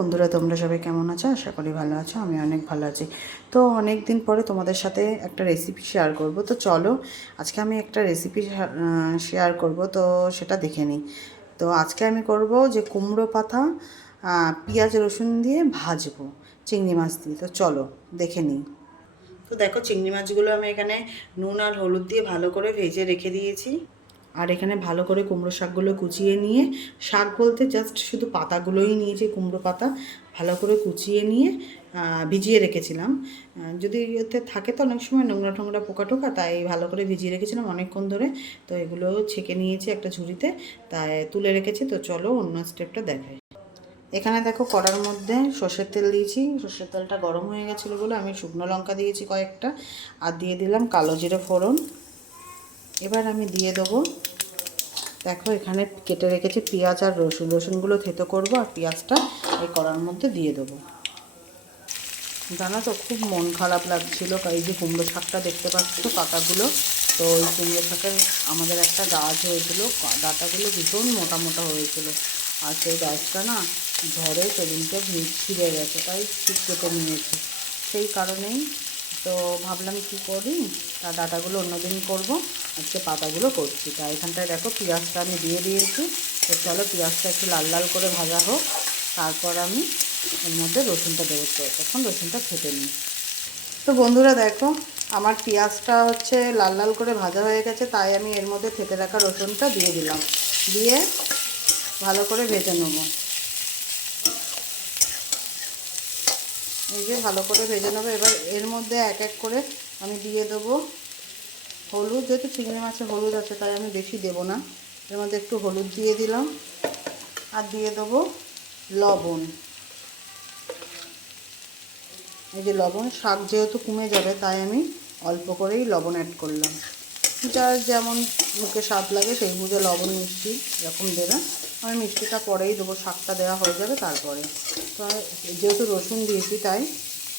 বন্ধুরা, তোমরা সবাই কেমন আছো? আশা করি ভালো আছো, আমি অনেক ভালো আছি। তো অনেক দিন পরে তোমাদের সাথে একটা রেসিপি শেয়ার করব। তো চলো, আজকে আমি একটা রেসিপি শেয়ার করব। তো সেটা দেখে নিই। তো আজকে আমি করব যে কুমড়ো পাতা পেঁয়াজ রসুন দিয়ে ভাজবো চিংড়ি মাছ দিয়ে। তো চলো, দেখে নিই। তো দেখো, চিংড়ি মাছগুলো আমি এখানে নুন আর হলুদ দিয়ে ভালো করে ভেজে রেখে দিয়েছি। আর এখানে ভালো করে কুমড়ো শাকগুলো কুচিয়ে নিয়ে, শাক বলতে জাস্ট শুধু পাতাগুলোই নিয়েছি কুমড়ো পাতা, ভালো করে কুচিয়ে নিয়ে ভিজিয়ে রেখেছিলাম। যদি এতে থাকে তো অনেক সময় নোংরা টোংরা পোকা টোকা, তাই ভালো করে ভিজিয়ে রেখেছিলাম অনেকক্ষণ ধরে। তো এগুলো ছেঁকে নিয়েছি একটা ঝুড়িতে, তাই তুলে রেখেছি, তো চলো অন্য স্টেপটা দেখাই। এখানে দেখো কড়ার মধ্যে সর্ষের তেল দিয়েছি, সর্ষের তেলটা গরম হয়ে গেছিল বলে আমি শুকনো লঙ্কা দিয়েছি কয়েকটা, আর দিয়ে দিলাম কালো জিরে ফোড়ন। এবার আমি দিয়ে দেবো। দেখো, এখানে কেটে রেখেছি পেঁয়াজ আর রসুন। রসুনগুলো থেতো করব আর পেঁয়াজটা এই কড়ার মধ্যে দিয়ে দেবো। জানো তো, খুব মন খারাপ লাগছিল। এই যে কুমড়ো শাকটা দেখতে পাচ্ছ, পাতাগুলো, তো ওই কুমড়ো শাকের আমাদের একটা গাছ হয়েছিল। ডাটাগুলো ভীষণ মোটা মোটা হয়েছিল। আর সেই গাছটা না, ঝড়ে সেদিনকে ছিঁড়ে গেছে, তাই ঠিক কেটে নিয়েছি। সেই কারণেই তো ভাবলাম কি করি? তা ডাটাগুলো অন্যদিন করব। আজকে পাতাগুলো করছি। তা এখানটায় দেখো পেঁয়াজটা আমি দিয়ে দিয়েছি। তো চলো পেঁয়াজটা একটু লাল লাল করে ভাজা হোক। তারপর আমি এর মধ্যে রসুনটা দেবো। তো তখন রসুনটা খেতে নিই। তো বন্ধুরা দেখো, আমার পেঁয়াজটা হচ্ছে লাল লাল করে ভাজা হয়ে গেছে। তাই আমি এর মধ্যে থেতে রাখা রসুনটা দিয়ে দিলাম। দিয়ে ভালো করে ভেজে নেব। এই যে ভালো করে ভেজে নেব। এবার এর মধ্যে এক এক করে আমি দিয়ে দেবো হলুদ। যেহেতু চিংড়ি মাছে হলুদ আছে, তাই আমি বেশি দেবো না। এর মধ্যে একটু হলুদ দিয়ে দিলাম। আর দিয়ে দেবো লবণ। এই যে লবণ, শাক যেহেতু কমে যাবে, তাই আমি অল্প করেই লবণ অ্যাড করলাম। যার যেমন মুখে স্বাদ লাগে, সেই বুঝে লবণ মিষ্টি এরকম দেবে। আমি মিষ্টিটা পরেই দেবো, শাকটা দেওয়া হয়ে যাবে তারপরে। তো যেহেতু রসুন দিয়েছি তাই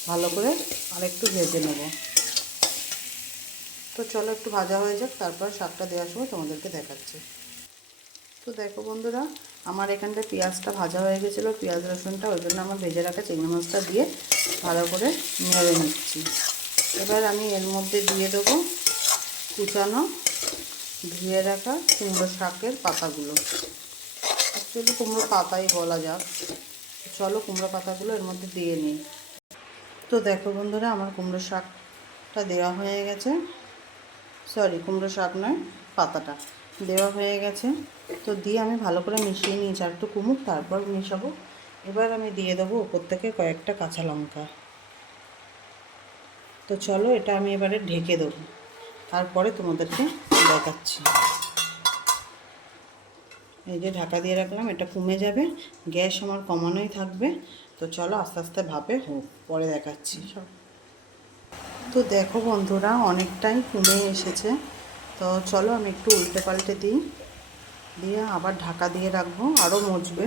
ভালো করে আরেকটু ভেজে নেব। তো চলো একটু ভাজা হয়ে যাক, তারপর শাকটা দেওয়ার সময় তোমাদেরকে দেখাচ্ছি। তো দেখো বন্ধুরা, আমার এখানটা পেঁয়াজটা ভাজা হয়ে গেছিল, পেঁয়াজ রসুনটা, ওই জন্য আমার ভেজে রাখা চিংড়ি মাছটা দিয়ে ভালো করে নেড়ে নিচ্ছি। এবার আমি এর মধ্যে দিয়ে দেবো কুচানো ধুয়ে রাখা কুমড়ো শাকের পাতাগুলো। অ্যাকচুয়ালি কুমড়ো পাতাই বলা যাক। চলো কুমড়ো পাতাগুলো এর মধ্যে দিয়ে নিই। তো দেখো বন্ধুরা, আমার কুমড়ো শাকটা দেওয়া হয়ে গেছে। সরি কুমড়ো শাক নয়, পাতাটা দেওয়া হয়ে গেছে। তো দিয়ে আমি ভালো করে মিশিয়ে নিয়েছি, আর একটু কুমুক তারপর মিশাবো। এবার আমি দিয়ে দেবো ওপর থেকে কয়েকটা কাঁচা লঙ্কা। তো চলো এটা আমি এবারে ঢেকে দেবো। তারপরে তোমাদেরকে দেখাচ্ছি। এই যে ঢাকা দিয়ে রাখলাম, এটা কমে যাবে, গ্যাস আমার কমানোই থাকবে। তো চলো আস্তে আস্তে ভাবে হোক পরে দেখাচ্ছি। তো দেখো বন্ধুরা, অনেকটাই কমে এসেছে। তো চলো আমি একটু উল্টে পাল্টে দিই। দিয়ে আবার ঢাকা দিয়ে রাখব আরও মজবে।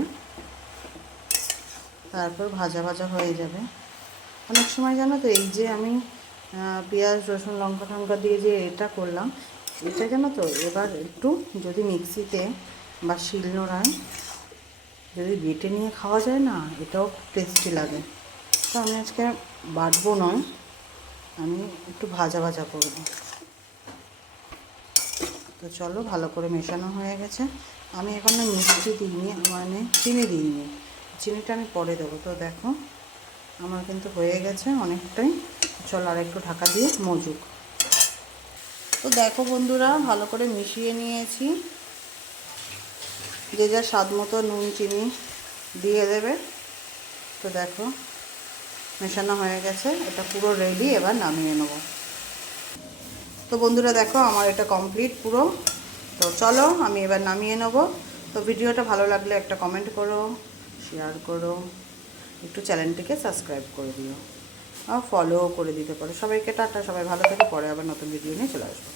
তারপর ভাজা ভাজা হয়ে যাবে। অনেক সময় জানো তো, এই যে আমি পেঁয়াজ, রসুন, লঙ্কা টঙ্কা দিয়ে যে এটা করলাম, এটা জানো তো, এবার একটু যদি মিক্সিতে বা শিলনোড়ায় যদি বেটে নিয়ে খাওয়া যায় না, এটাও টেস্টি লাগে। তো আমি আজকে বাটবো নয়, আমি একটু ভাজা ভাজা করব। তো চলো ভালো করে মেশানো হয়ে গেছে। আমি এখন না মিষ্টি দিইনি মানে চিনি দিইনি। চিনিটা আমি পরে দেবো। তো দেখো, আমার কিন্তু হয়ে গেছে অনেকটাই। চলো আর একটু ঢাকা দিয়ে মজুক। তো দেখো বন্ধুরা, ভালো করে মিশিয়ে নিয়েছি। যে যার স্বাদ মতো নুন, চিনি দিয়ে দেবে। তো দেখো, মেশানো হয়ে গেছে। এটা পুরো রেডি এবার নামিয়ে নেব। তো বন্ধুরা দেখো, আমার এটা কমপ্লিট পুরো। তো চলো, আমি এবার নামিয়ে নেব। তো ভিডিওটা ভালো লাগলে একটা কমেন্ট করো শেয়ার করো। একটু চ্যানেলটিকে সাবস্ক্রাইব করে দিও। আর ফলো করে দিতে পারো। সবাইকে টাটা, সবাই ভালো থেকে, পরে আবার নতুন ভিডিও নিয়ে চলে আসব।